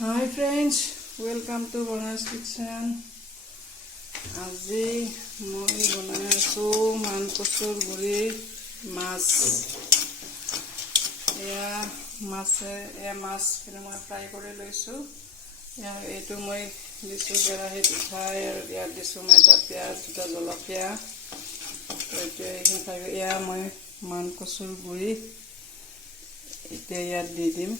Hi friends, welcome to Bonus Kitchen. আজি মই বনাই আছো মান কচুৰ গুৰি মাছ। মাছ কিন্তু মই ফ্ৰাই কৰি লৈছো। এইটো মই দিছো কেৰাহীত উঠাই আৰু ইয়াত দিছো মই এটা পিঁয়াজ দুটা জলকীয়া। এতিয়া মই মান কচুৰ গুৰি এতিয়া ইয়াত দি দিম।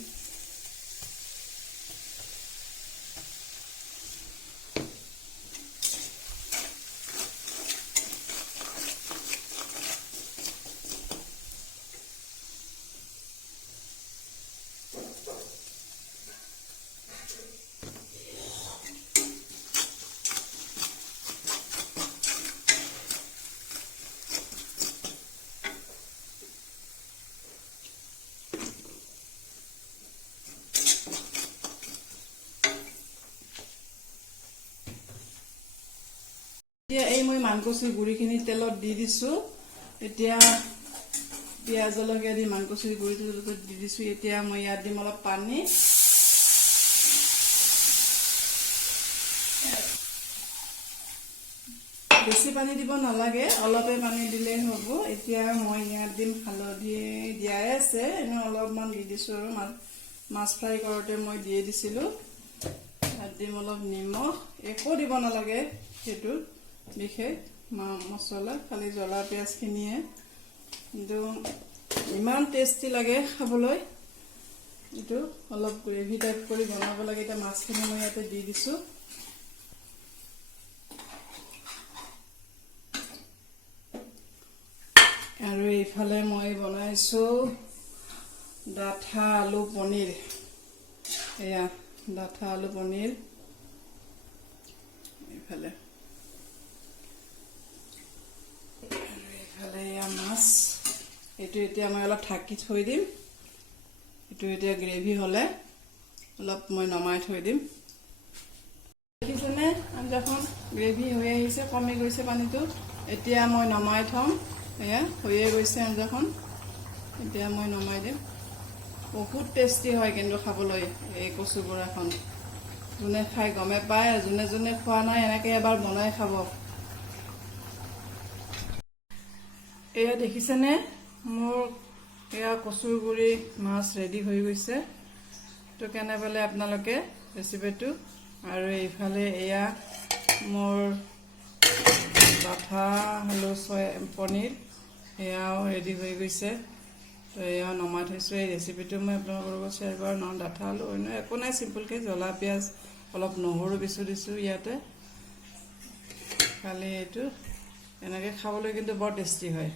এই মই মান কচুৰ গুৰিখিনি তেলত দি দিছো। এতিয়া পিঁয়াজ জলকীয়া দি মান কচুৰ গুৰিটো দি দিছো। এতিয়া মই ইয়াত দিম অলপ পানী। বেছি পানী দিব নালাগে, অলপে পানী দিলেই হ'ব। এতিয়া মই ইয়াত দিম হালধি দিয়াই আছে, এনে অলপমান দি দিছো আৰু মাছ ফ্ৰাই কৰোঁতে মই দিয়ে দিছিলো। ইয়াত দিম অলপ নিমখ, একো দিব নালাগে সেইটো বিশেষ মছলা, খালি জ্বলা পিঁয়াজখিনিয়ে, কিন্তু ইমান টেষ্টি লাগে খাবলৈ। এইটো অলপ গ্ৰেভি টাইপ কৰি বনাব লাগে। এতিয়া মাছখিনি মই ইয়াতে দি দিছো। আৰু এইফালে মই বনাইছো ডাঠা আলু পনীৰ। এয়া ডাঠা আলু পনীৰ। এইফালে মাছ। এইটো এতিয়া মই অলপ ঢাকি থৈ দিম। এইটো এতিয়া গ্ৰেভি হ'লে অলপ মই নমাই থৈ দিম। দেখিছেনে আঞ্জাখন গ্ৰেভি হৈ আহিছে, কমি গৈছে পানীটো। এতিয়া মই নমাই থম। এয়া হৈয়ে গৈছে আঞ্জাখন। এতিয়া মই নমাই দিম। বহুত টেষ্টি হয় কিন্তু খাবলৈ এই কচু বৰাখন। যোনে খাই গমে পায়, আৰু যোনে যোনে খোৱা নাই এনেকৈ এবাৰ বনাই খাব। এয়া দেখিছেনে মোৰ এয়া কচুৰ গুৰি মাছ ৰেডি হৈ গৈছে। তো কেনে পালে আপোনালোকে ৰেচিপিটো। আৰু এইফালে এয়া মোৰ ডাঠা আলু পনীৰ এয়াও ৰেডি হৈ গৈছে। তো এয়াও নমাই থৈছোঁ। এই ৰেচিপিটো মই আপোনালোকৰ লগত শ্বেয়াৰ কৰা নহয়। ডাঠা আলু অন্য একো নাই, চিম্পুলকৈ জ্বলা পিঁয়াজ অলপ নহৰু বেচি দিছোঁ ইয়াতে। খালি এইটো এনেকৈ খাবলৈ কিন্তু বৰ টেষ্টি হয়।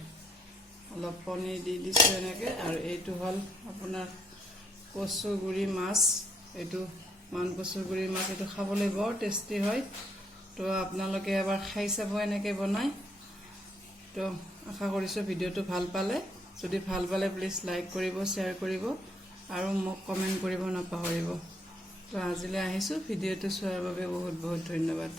অলপ পনীৰ দি দিছোঁ এনেকৈ। আৰু এইটো হ'ল আপোনাৰ কচু গুৰি মাছ। এইটো মান কচু গুৰি মাছ। এইটো খাবলৈ বৰ টেষ্টি হয়। তো আপোনালোকে এবাৰ খাই চাব এনেকৈ বনাই। তো আশা কৰিছোঁ ভিডিঅ'টো ভাল পালে। যদি ভাল পালে প্লিজ লাইক কৰিব, শ্বেয়াৰ কৰিব আৰু মোক কমেণ্ট কৰিব নাপাহৰিব। তো আজিলৈ আহিছোঁ। ভিডিঅ'টো চোৱাৰ বাবে বহুত বহুত ধন্যবাদ।